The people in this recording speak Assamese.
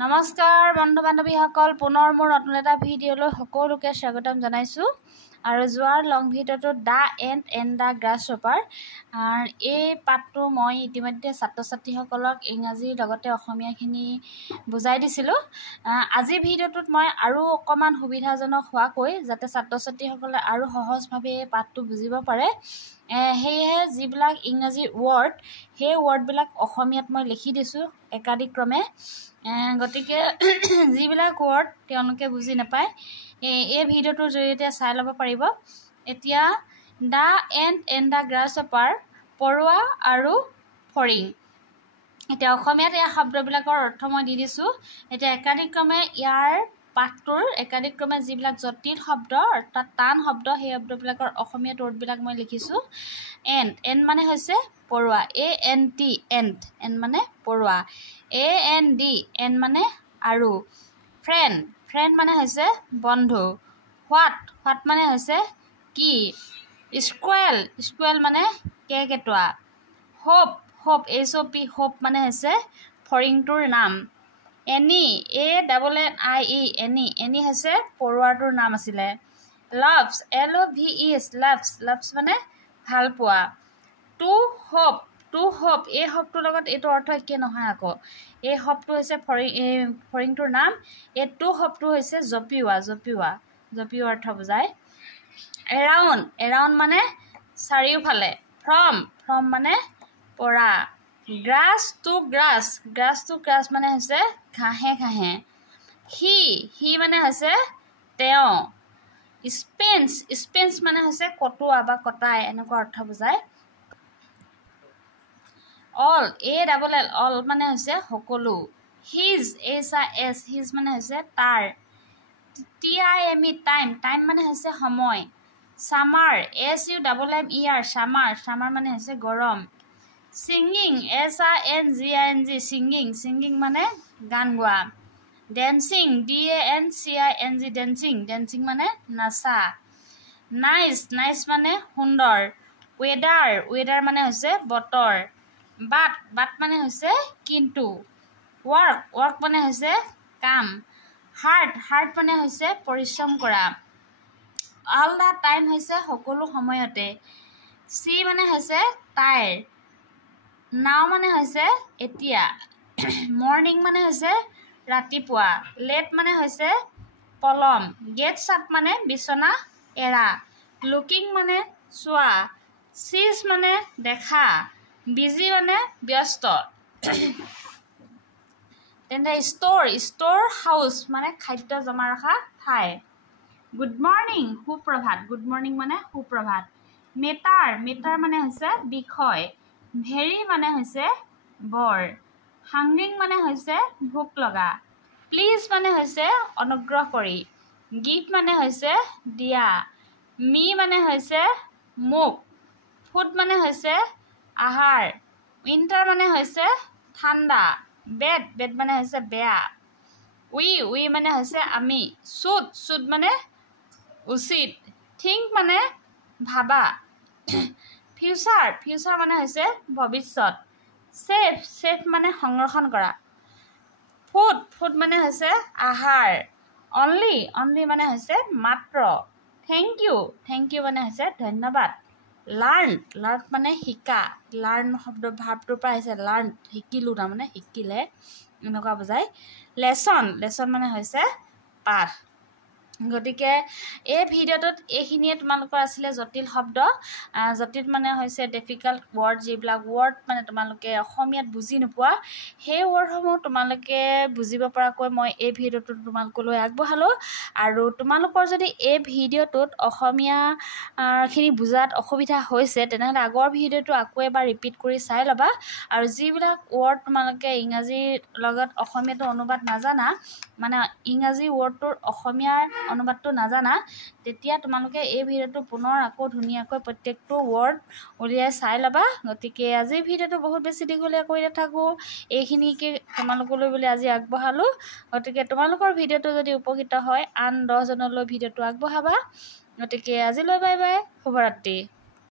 নমস্কাৰ বন্ধু বান্ধৱীসকল, পুনৰ মোৰ নতুন এটা ভিডিঅ'লৈ সকলোকে স্বাগতম জনাইছোঁ। আৰু যোৱাৰ লং ভিডিঅ'টো দ্য এণ্ট এণ্ড দ্য গ্ৰাছহপাৰ, এই পাঠটো মই ইতিমধ্যে ছাত্ৰ ছাত্ৰীসকলক ইংৰাজীৰ লগতে অসমীয়াখিনি বুজাই দিছিলোঁ। আজিৰ ভিডিঅ'টোত মই আৰু অকণমান সুবিধাজনক হোৱাকৈ যাতে ছাত্ৰ ছাত্ৰীসকলে আৰু সহজভাৱে এই পাঠটো বুজিব পাৰে, সেয়েহে যিবিলাক ইংৰাজী ৱৰ্ড সেই ৱৰ্ডবিলাক অসমীয়াত মই লিখি দিছোঁ একাদিক্ৰমে। গতিকে যিবিলাক ৱৰ্ড তেওঁলোকে বুজি নাপায় এই ভিডিঅ'টোৰ জৰিয়তে চাই ল'ব পাৰিব। এতিয়া দ্য এণ্ট এণ্ড দ্য গ্ৰাছহপাৰ, পৰুৱা আৰু ফৰিং। এতিয়া অসমীয়াত এই শব্দবিলাকৰ অৰ্থ মই দি দিছোঁ। এতিয়া একাদিক্ৰমে ইয়াৰ পাঠটোৰ একাদিক্ৰমে যিবিলাক জটিল শব্দ অৰ্থাৎ টান শব্দ সেই শব্দবিলাকৰ অসমীয়াত ৱৰ্ডবিলাক মই লিখিছোঁ। এণ্ট, এণ্ট মানে হৈছে পৰুৱা, ANT, এণ্ট, এণ্ট মানে পৰুৱা। AND, এণ্ট মানে আৰু। ফ্ৰেণ্ড, ফ্ৰেণ্ড মানে হৈছে বন্ধু। হোৱাট, হোৱাট মানে হৈছে কি। স্কুৱেল, স্কুৱেল মানে কেৰ্কেটুৱা। হোপ, হোপ, HOP, হোপ মানে হৈছে ফৰিংটোৰ নাম। এনি, ANNIE, এনি, এনি হৈছে পৰুৱাটোৰ নাম আছিলে। লাভছ, LOVES, লাভছ, লাভছ মানে ভাল পোৱা। টু হোপ, টু হোপ, এই শব্দটোৰ লগত এইটো অৰ্থ একে নহয় আকৌ। এই শব্দটো হৈছে ফৰিংটোৰ নাম। এই টু শব্দটো হৈছে জপিওৱা, জপিওৱা, জপিওৱা অৰ্থ বুজায়। এৰাউণ্ড, এৰাউণ্ড মানে চাৰিওফালে। ফ্ৰম, ফ্ৰম মানে পৰা। Grass to grass, grass to grass মানে হৈছে ঘাঁহে ঘাঁহে। হি মানে হৈছে তেওঁ। স্পেন্স, স্পেন্স মানে হৈছে কটোৱা বা কটাই, এনেকুৱা অৰ্থ বুজায়। অল, ALL, অল মানে হৈছে সকলো। হিজ, HIS, হিজ মানে হৈছে তাৰ। TIME, টাইম, টাইম মানে হৈছে সময়। ছামাৰ, SUMMER, ছামাৰ, ছামাৰ মানে হৈছে গৰম। ছিংগিং, SINGING, ছিংগিং, ছিংগিং মানে গান গোৱা। ডেন্সিং, DANCING, ডেন্সিং, ডেন্সিং মানে নাচা। নাইচ, নাইচ মানে সুন্দৰ। ৱেডাৰ, ৱেডাৰ মানে হৈছে বতৰ। বাট, বাট মানে হৈছে কিন্তু। ৱৰ্ক, ৱৰ্ক মানে হৈছে কাম। হাৰ্ড, হাৰ্ড মানে হৈছে পৰিশ্ৰম কৰা। অল দ্য টাইম হৈছে সকলো সময়তে। চি মানে হৈছে তাইৰ। নাও মানে হৈছে এতিয়া। মৰ্ণিং মানে হৈছে ৰাতিপুৱা। লেট মানে হৈছে পলম। গেটছ আপ মানে বিচনা এৰা। লুকিং মানে চোৱা। চিজ মানে দেখা। বিজি মানে ব্যস্ত। তেন্তে ষ্ট'ৰ, ষ্ট'ৰ হাউচ মানে খাদ্য জমা ৰখা ঠাই। গুড মৰ্ণিং, সুপ্ৰভাত, গুড মৰ্ণিং মানে সুপ্ৰভাত। মেটাৰ, মেটাৰ মানে হৈছে বিষয়। ভেৰি মানে হৈছে বৰ। হাংগ্ৰিং মানে হৈছে ভোক লগা। প্লিজ মানে হৈছে অনুগ্ৰহ কৰি। গিফ্ট মানে হৈছে দিয়া। মি মানে হৈছে মোক। ফুড মানে হৈছে আহাৰ। উইণ্টাৰ মানে হৈছে ঠাণ্ডা। বেড, বেড মানে হৈছে বেয়া। উই মানে হৈছে আমি। শুড, শুড মানে উচিত। থিংক মানে ভাবা। ফিউচাৰ, ফিউচাৰ মানে হৈছে ভৱিষ্যত। ছেফ, ছেফ মানে সংৰক্ষণ কৰা। ফুড, ফুড মানে হৈছে আহাৰ। অনলি, অনলি মানে হৈছে মাত্ৰ। থেংক ইউ, থেংক ইউ মানে হৈছে ধন্যবাদ। লাৰ্ণ, লাৰ্ণ মানে শিকা। লাৰ্ণ শব্দ ভাৰ্বটোৰ পৰা আহিছে লাৰ্ণ, শিকিলোঁ, তাৰমানে শিকিলে এনেকুৱা বুজায়। লেচন, লেচন মানে হৈছে পাঠ। গতিকে এই ভিডিঅ'টোত এইখিনিয়ে তোমালোকৰ আছিলে জটিল শব্দ। জটিল মানে হৈছে ডিফিকাল্ট ৱৰ্ড, যিবিলাক ৱৰ্ড মানে তোমালোকে অসমীয়াত বুজি নোপোৱা সেই ৱৰ্ডসমূহ তোমালোকে বুজিব পৰাকৈ মই এই ভিডিঅ'টোত তোমালোকলৈ আগবঢ়ালোঁ। আৰু তোমালোকৰ যদি এই ভিডিঅ'টোত অসমীয়াখিনি বুজাত অসুবিধা হৈছে তেনেহ'লে আগৰ ভিডিঅ'টো আকৌ এবাৰ ৰিপিট কৰি চাই ল'বা। আৰু যিবিলাক ৱৰ্ড তোমালোকে ইংৰাজীৰ লগত অসমীয়াটো অনুবাদ নাজানা, মানে ইংৰাজী ৱৰ্ডটোৰ অসমীয়াৰ অনুবাদটো নাজানা, তেতিয়া তোমালোকে এই ভিডিঅ'টো পুনৰ আকৌ ধুনীয়াকৈ প্ৰত্যেকটো ৱৰ্ড উলিয়াই চাই ল'বা। গতিকে আজিৰ ভিডিঅ'টো বহুত বেছি দীঘলীয়া কৰি নাথাকোঁ, এইখিনিকে তোমালোকলৈ বুলি আজি আগবঢ়ালোঁ। গতিকে তোমালোকৰ ভিডিঅ'টো যদি উপকৃত হয় আন 10জনলৈ ভিডিঅ'টো আগবঢ়াবা। গতিকে আজিলৈ বাই বাই, শুভৰাত্ৰি।